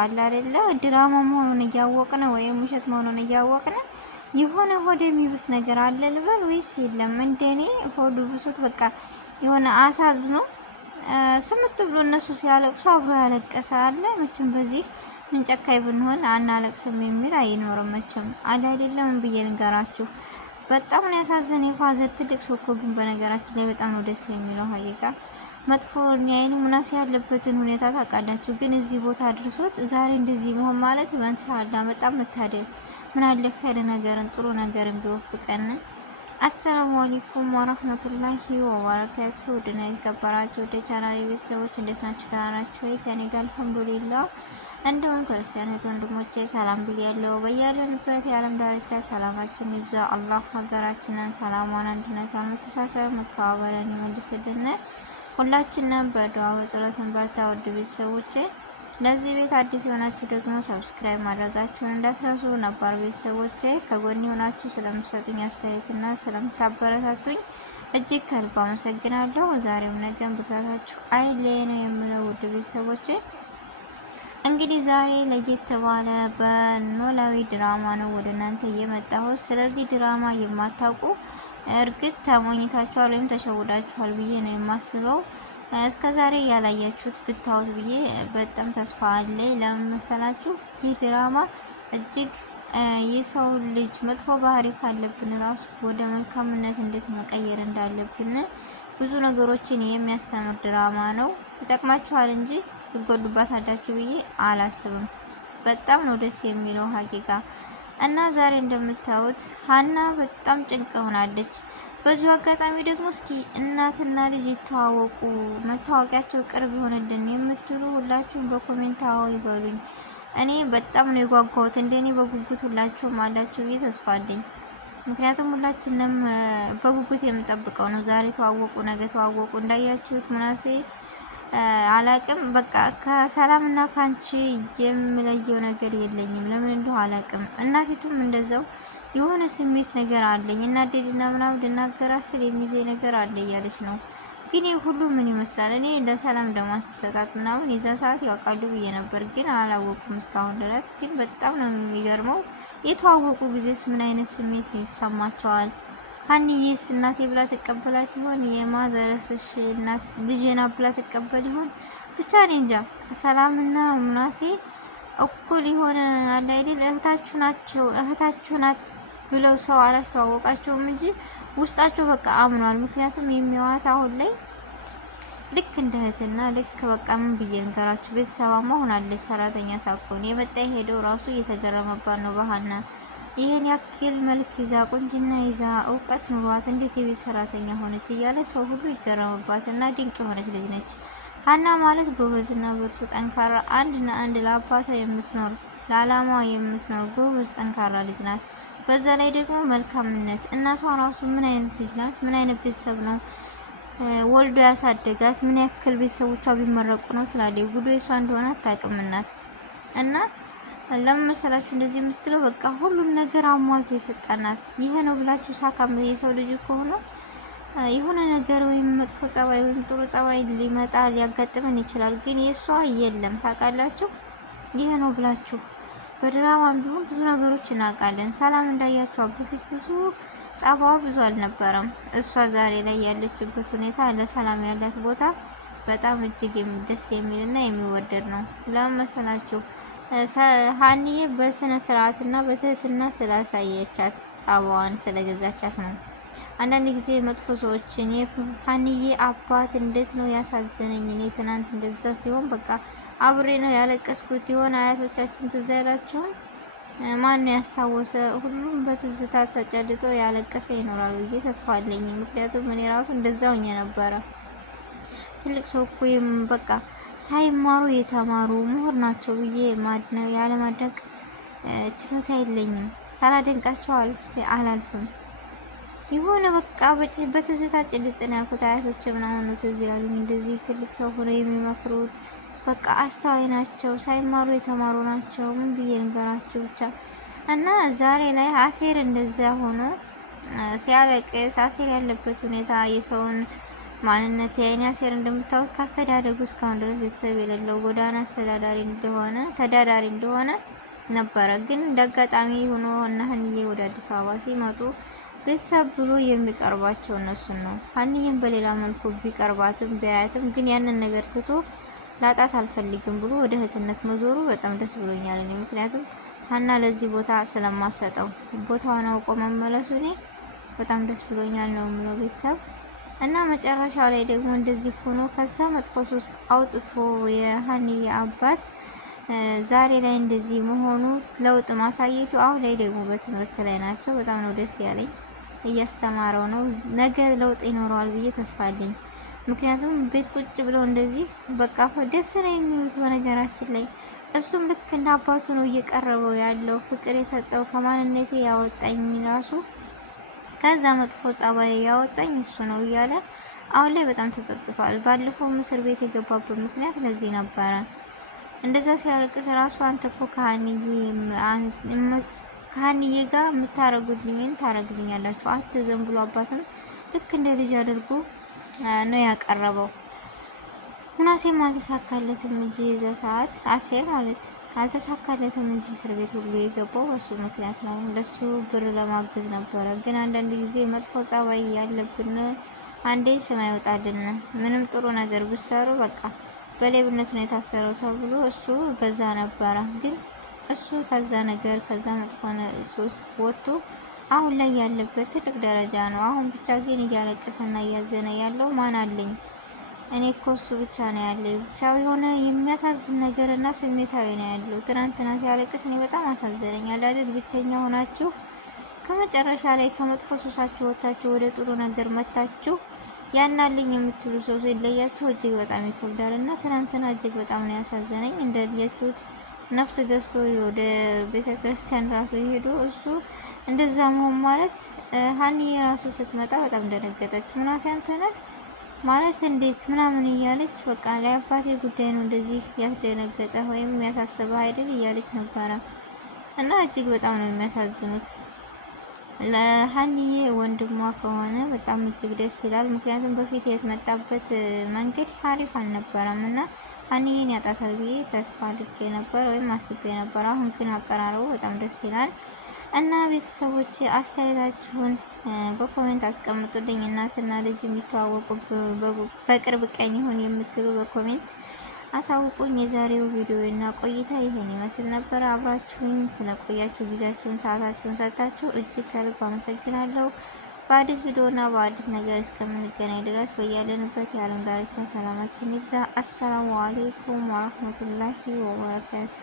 አለ አይደለ ድራማ መሆኑን እያወቅን ወይም ውሸት መሆኑን እያወቅን የሆነ ሆድ የሚብስ ነገር አለ ልበል ወይስ የለም? እንደኔ ሆዱ ብሶት በቃ የሆነ አሳዝኖ ስምጥ ብሎ እነሱ ሲያለቅሱ አብሮ ያለቀሰ አለ። መቼም በዚህ ምን ጨካኝ ብንሆን አናለቅስም የሚል አይኖርም መቼም አለ አይደለም ብዬ ልንገራችሁ። በጣም ነው ያሳዘነ። የፋዘር ትልቅ ሰው እኮ ግን በነገራችን ላይ በጣም ነው ደስ የሚለው ሀቂቃ መጥፎ ያይን ሙናስ ያለበትን ሁኔታ ታውቃላችሁ። ግን እዚህ ቦታ አድርሶት ዛሬ እንደዚህ መሆን ማለት ማንሻአላ በጣም መታደል። ምን አለ ከደ ነገርን ጥሩ ነገርን ቢወፍቀን። አሰላሙ አለይኩም ወራህመቱላሂ ወበረካቱሁ። ወደና የተከበራችሁ ወደ ቻናሌ ቤተሰቦች እንዴት ናችሁ? ደህና ናችሁ ወይ? ከኔ ጋር አልሐምዱሊላህ። እንደውም ክርስቲያን ወንድሞቼ ሰላም ብያለሁ። በያለንበት የዓለም ዳርቻ ሰላማችን ይብዛ። አላህ ሀገራችንን ሰላሟን፣ አንድነቷን፣ መተሳሰብ፣ መከባበርን ይመልስልን። ሁላችንም በዱዓ በጸሎት እንበርታ። ውድ ቤተሰቦቼ ለዚህ ቤት አዲስ የሆናችሁ ደግሞ ሰብስክራይብ ማድረጋችሁን እንዳትረሱ። ነባር ቤተሰቦቼ ከጎን ሆናችሁ ስለምትሰጡኝ አስተያየትና ስለምታበረታቱኝ እጅግ ከልብ አመሰግናለሁ። ዛሬም ነገም ብርታታችሁ አይለየን ነው የምለው። ውድ ቤተሰቦቼ እንግዲህ ዛሬ ለየት ባለ በኖላዊ ድራማ ነው ወደ እናንተ የመጣሁት። ስለዚህ ድራማ የማታውቁ እርግጥ ተሞኝታችኋል ወይም ተሸውዳችኋል ብዬ ነው የማስበው። እስከዛሬ ያላያችሁት ብታዩት ብዬ በጣም ተስፋ አለኝ። ለምን መሰላችሁ? ይህ ድራማ እጅግ የሰው ልጅ መጥፎ ባህሪ ካለብን ራሱ ወደ መልካምነት እንዴት መቀየር እንዳለብን ብዙ ነገሮችን የሚያስተምር ድራማ ነው። ይጠቅማችኋል እንጂ ትጎዱባታላችሁ ብዬ አላስብም። በጣም ነው ደስ የሚለው ሀቂቃ እና ዛሬ እንደምታዩት ሀና በጣም ጭንቅ ሆናለች። በዚሁ አጋጣሚ ደግሞ እስኪ እናትና ልጅ ይተዋወቁ መታወቂያቸው ቅርብ ይሆንልን የምትሉ ሁላችሁም በኮሜንት አዎ ይበሉኝ። እኔ በጣም ነው የጓጓሁት። እንደኔ በጉጉት ሁላችሁም አላችሁ ብዬ ተስፋ አለኝ። ምክንያቱም ሁላችንም በጉጉት የምንጠብቀው ነው። ዛሬ ተዋወቁ ነገ ተዋወቁ እንዳያችሁት ሙናሴ አላቅም በቃ ከሰላምና ካንቺ የምለየው ነገር የለኝም። ለምን እንደው አላቅም። እናቲቱም እንደዛው የሆነ ስሜት ነገር አለኝ እና ደድና ምናምን ልናገራት ስል የሚዜ ነገር አለ እያለች ነው። ግን ሁሉ ምን ይመስላል? እኔ ለሰላም እንደማስሰጣት ምናምን የዛ ሰዓት ያውቃሉ ብዬ ነበር፣ ግን አላወቁም እስካሁን ድረስ። ግን በጣም ነው የሚገርመው። የተዋወቁ ጊዜስ ምን አይነት ስሜት ይሰማቸዋል? ሀኒዬስ እናቴ ብላ ተቀበላት ይሆን? የማዘረስሽ እናት ልጄና ብላ ተቀበል ይሆን? ብቻ እኔ እንጃ። ሰላምና ሙናሴ እኩል የሆነ አለ አይደል እህታችሁ ናቸው እህታችሁ ናት ብለው ሰው አላስተዋወቃቸውም እንጂ ውስጣቸው በቃ አምኗል። ምክንያቱም የሚያዋት አሁን ላይ ልክ እንደ እህትና ልክ በቃ ምን ብዬ ልንገራችሁ ቤተሰባማ ሆናለች። ሰራተኛ ሳኮን የመጣ ሄደው ራሱ እየተገረመባት ነው ባህና ይሄን ያክል መልክ ይዛ ቁንጅና ይዛ እውቀት ኑሯት እንዴት የቤት ሰራተኛ ሆነች እያለ ሰው ሁሉ ይገረምባት እና ድንቅ የሆነች ልጅ ነች። ሀና ማለት ጎበዝና ብርቱ ጠንካራ አንድና አንድ ለአባቷ የምትኖር ለዓላማዋ የምትኖር ጎበዝ ጠንካራ ልጅ ናት። በዛ ላይ ደግሞ መልካምነት። እናቷ ራሱ ምን አይነት ልጅ ናት? ምን አይነት ቤተሰብ ነው ወልዶ ያሳደጋት? ምን ያክል ቤተሰቦቿ ቢመረቁ ነው ትላለች። ጉዶ የሷ እንደሆነ አታውቅም እናት እና ለምን መሰላችሁ እንደዚህ የምትለው? በቃ ሁሉን ነገር አሟልቶ የሰጣናት። ይሄ ነው ብላችሁ ሳካም የሰው ልጅ ከሆነ የሆነ ነገር ወይም መጥፎ ጸባይ ወይም ጥሩ ጸባይ ሊመጣ ሊያጋጥመን ይችላል። ግን የሷ የለም ታውቃላችሁ። ይሄ ነው ብላችሁ በድራማም ቢሆን ብዙ ነገሮች እናውቃለን። ሰላም እንዳያችሁ በፊት ብዙ ጸባዋ ብዙ አልነበረም። እሷ ዛሬ ላይ ያለችበት ሁኔታ ለሰላም ያላት ቦታ በጣም እጅግ ደስ የሚልና የሚወደድ ነው። ለምን መሰላችሁ? ሀኒዬ በስነ ስርዓትና በትህትና ስላሳየቻት ጸባዋን ስለገዛቻት ነው። አንዳንድ ጊዜ መጥፎ ሰዎችን ሀኒዬ አባት እንዴት ነው ያሳዘነኝ። እኔ ትናንት እንደዛ ሲሆን በቃ አብሬ ነው ያለቀስኩት። የሆነ አያቶቻችን ትዝ አይላችሁም? ማን ነው ያስታወሰ? ሁሉም በትዝታ ተጨልጦ ያለቀሰ ይኖራል ብዬ ተስፋ አለኝ። ምክንያቱም እኔ ራሱ እንደዛው ነበረ። ትልቅ ሰው እኮ በቃ ሳይማሩ የተማሩ ምሁር ናቸው ብዬ ማድነቅ ያለ ማድነቅ ችሎታ የለኝም። ሳላደንቃቸው አላልፍም። የሆነ በቃ በትዝታ ጭልጥ ነው ያልኩት። አያቶች ምናምን ነው ትዝ ያሉኝ። እንደዚህ ትልቅ ሰው ሆነው የሚመክሩት በቃ አስተዋይ ናቸው፣ ሳይማሩ የተማሩ ናቸው። ምን ብዬ ልንገራችሁ ብቻ። እና ዛሬ ላይ አሴር እንደዛ ሆኖ ሲያለቅስ አሴር ያለበት ሁኔታ የሰውን ማንነት የአይን አሴር እንደምታወቅ ካስተዳደጉ እስካሁን ድረስ ቤተሰብ የሌለው ጎዳና አስተዳዳሪ እንደሆነ ተዳዳሪ እንደሆነ ነበረ። ግን እንዳጋጣሚ ሆኖ እና ሀኒዬ ወደ አዲስ አበባ ሲመጡ ቤተሰብ ብሎ የሚቀርባቸው እነሱን ነው። ሀኒዬን በሌላ መልኩ ቢቀርባትም ቢያያትም ግን ያንን ነገር ትቶ ላጣት አልፈልግም ብሎ ወደ እህትነት መዞሩ በጣም ደስ ብሎኛል እኔ። ምክንያቱም ሀና ለዚህ ቦታ ስለማሰጠው ቦታውን አውቆ መመለሱ እኔ በጣም ደስ ብሎኛል ነው የምለው ቤተሰብ። እና መጨረሻ ላይ ደግሞ እንደዚህ ሆኖ ከዛ መጥፎ ሱስ አውጥቶ የሀኒዬ አባት ዛሬ ላይ እንደዚህ መሆኑ ለውጥ ማሳየቱ፣ አሁን ላይ ደግሞ በትምህርት ላይ ናቸው። በጣም ነው ደስ ያለኝ። እያስተማረው ነው። ነገ ለውጥ ይኖረዋል ብዬ ተስፋ አለኝ። ምክንያቱም ቤት ቁጭ ብለው እንደዚህ በቃ ደስ ነው የሚሉት። በነገራችን ላይ እሱም ልክ እንደ አባቱ ነው እየቀረበው ያለው። ፍቅር የሰጠው ከማንነቴ ያወጣኝ ራሱ ከዛ መጥፎ ጸባይ ያወጣኝ እሱ ነው እያለ አሁን ላይ በጣም ተጸጽቷል። ባለፈው እስር ቤት የገባበት ምክንያት ለዚህ ነበረ። እንደዛ ሲያለቅስ ራሱ አንተ እኮ ከሀኒዬ ጋር የምታረጉልኝን ታረግልኛላችሁ አትዘን ብሎ አባትም ልክ እንደ ልጅ አድርጎ ነው ያቀረበው። ምናሴም አልተሳካለትም እንጂ የዛ ሰዓት አሴር ማለት አልተሳካለትም እንጂ እስር ቤት ሁሉ የገባው በሱ ምክንያት ነው። ለሱ ብር ለማገዝ ነበረ። ግን አንዳንድ ጊዜ መጥፎ ጸባይ ያለብን አንዴ ስም አይወጣልን። ምንም ጥሩ ነገር ብሰሩ በቃ በሌብነት ነው የታሰረው ተብሎ እሱ በዛ ነበረ። ግን እሱ ከዛ ነገር ከዛ መጥፎ ሱስ ወጥቶ አሁን ላይ ያለበት ትልቅ ደረጃ ነው። አሁን ብቻ ግን እያለቀሰና እያዘነ ያለው ማን አለኝ እኔ እኮ እሱ ብቻ ነው ያለው። ብቻ የሆነ የሚያሳዝን ነገርና ስሜታዊ ነው ያለው። ትናንትና ሲያለቅስ እኔ በጣም አሳዘነኝ። አይደል ብቸኛ ሆናችሁ ከመጨረሻ ላይ ከመጥፎ ሱሳችሁ ወጣችሁ ወደ ጥሩ ነገር መታችሁ ያናልኝ የምትሉ ሰው ሲለያቸው እጅግ በጣም ይከብዳል። እና ትናንትና እጅግ በጣም ነው ያሳዘነኝ። እንደልያችሁት ነፍስ ገዝቶ ወደ ቤተክርስቲያን ራሱ ይሄዱ እሱ እንደዛ መሆን ማለት ሀኒዬ ራሱ ስትመጣ በጣም ደነገጠች። ምናሴ አንተ ነህ ማለት እንዴት ምናምን እያለች በቃ ላይ አባቴ ጉዳይ ነው እንደዚህ ያስደነገጠ ወይም ያሳሰበ አይደል እያለች ነበረ። እና እጅግ በጣም ነው የሚያሳዝኑት። ለሀኒዬ ወንድሟ ከሆነ በጣም እጅግ ደስ ይላል። ምክንያቱም በፊት የተመጣበት መንገድ አሪፍ አልነበረም እና ሀኒዬን ያጣታል ብዬ ተስፋ አድርጌ ነበር ወይም አስቤ ነበር። አሁን ግን አቀራረቡ በጣም ደስ ይላል። እና ቤተሰቦች አስተያየታችሁን በኮሜንት አስቀምጡልኝ። እናትና ልጅ የሚተዋወቁ በቅርብ ቀን ይሁን የምትሉ በኮሜንት አሳውቁኝ። የዛሬው ቪዲዮ እና ቆይታ ይሄን ይመስል ነበር። አብራችሁኝ ስለቆያችሁ ጊዜያችሁን ሰዓታችሁን ሰጣችሁ እጅግ ከልብ አመሰግናለሁ። በአዲስ ቪዲዮ እና በአዲስ ነገር እስከምንገናኝ ድረስ በያለንበት የዓለም ዳርቻ ሰላማችን ይብዛ። አሰላሙ አሌይኩም ወራህመቱላሂ ወበረካቱ።